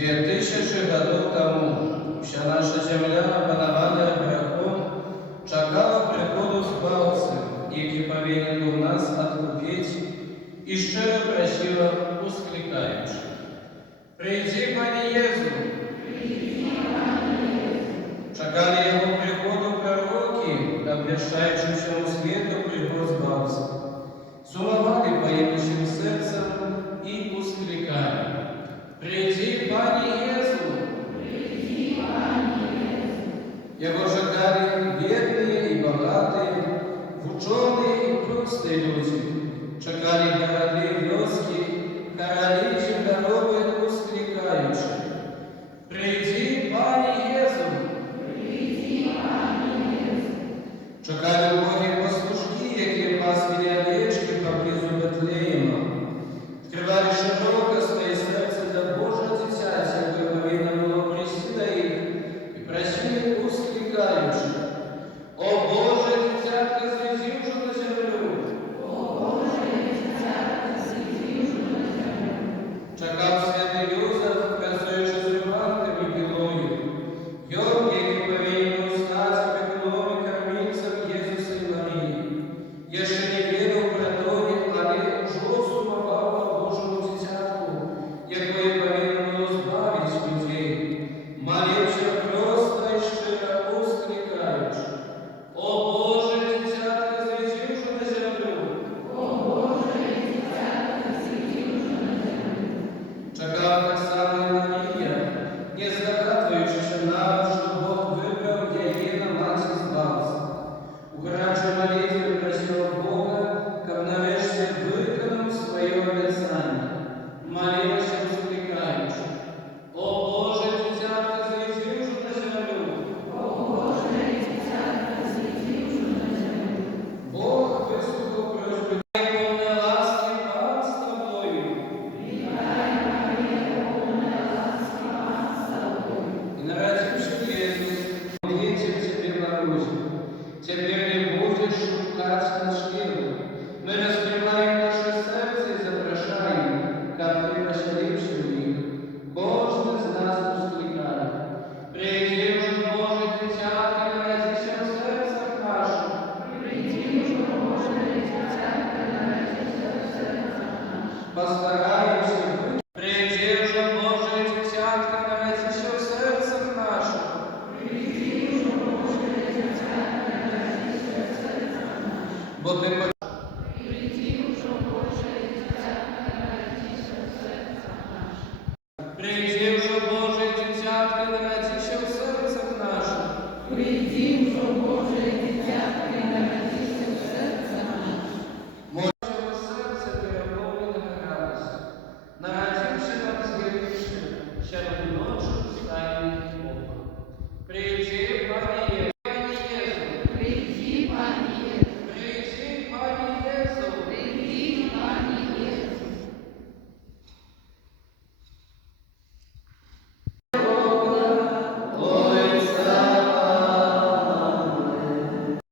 2000 годов тому вся наша земля, опанована грехом, чекала приходу Спасу, який повинен був нас откупити, і щиро просила, ускликаючи: «Прийди, Пане Єзу!» Чекали Його приходу пророки, обвящаючи всьому світу приход Спаса. Сумовали поїдучим серцем і ускликали: «Прийди, Пане Єзу!» Его ждали бедные и богатые, ученые и простые люди. Чекали города и вёски, короли дорогой ускликаючи: «Прийди, Пане Єзу!» Чекали убогі пастушки, які пасли овечки поблизу Вифлеєма. Відкривали широко своє серце для Божого дитяті, яке повинно було прийти до їх, і просили, ускликаючи: «О Боже, дитятко, зійди вже на землю!» Чекав святий Йозеф, працюючи з риманками білою. Йон, який повинен був стати пекуном і кормильцем Єзуса і Марії. Я ще не вірив про то, але уже сумував по Божому дитятку, якої повинно було збавити людей, молився просто і щиро ускликаючи: «О Боже, дитятко, зійди вже на землю!» Чекав так само і Марія, не здогадуючись навіть, що Бог вибрав її на мать Спаса. У гарячій молитві просила Бога, щоб нарешті виконав своє обіцяння. Молилася, ускликаючи: «О Боже, дитятко, зійди вже на землю!» Бог вислухав просьбу: «Повна ласки, Пан з тобою!» И народивший Иисус, ответил тебе на Руси: «Теперь не будешь шукать ночлегу. Мы раскрываем наше сердце и запрошаем, как ты поселивший в них. Боже, из нас ускликай. Прийди уже, Боже, дитятко, народися в сердцах наших». Постараемся быть. Прийди уже, Боже, дитятко, народися в сердцах наших. Бо ти Прийди вже, Боже, дитятко, народися в серцях наших. Молчого серця переповнене радість, народивши та з'явивши, ще в ночі стає Бога. Прийди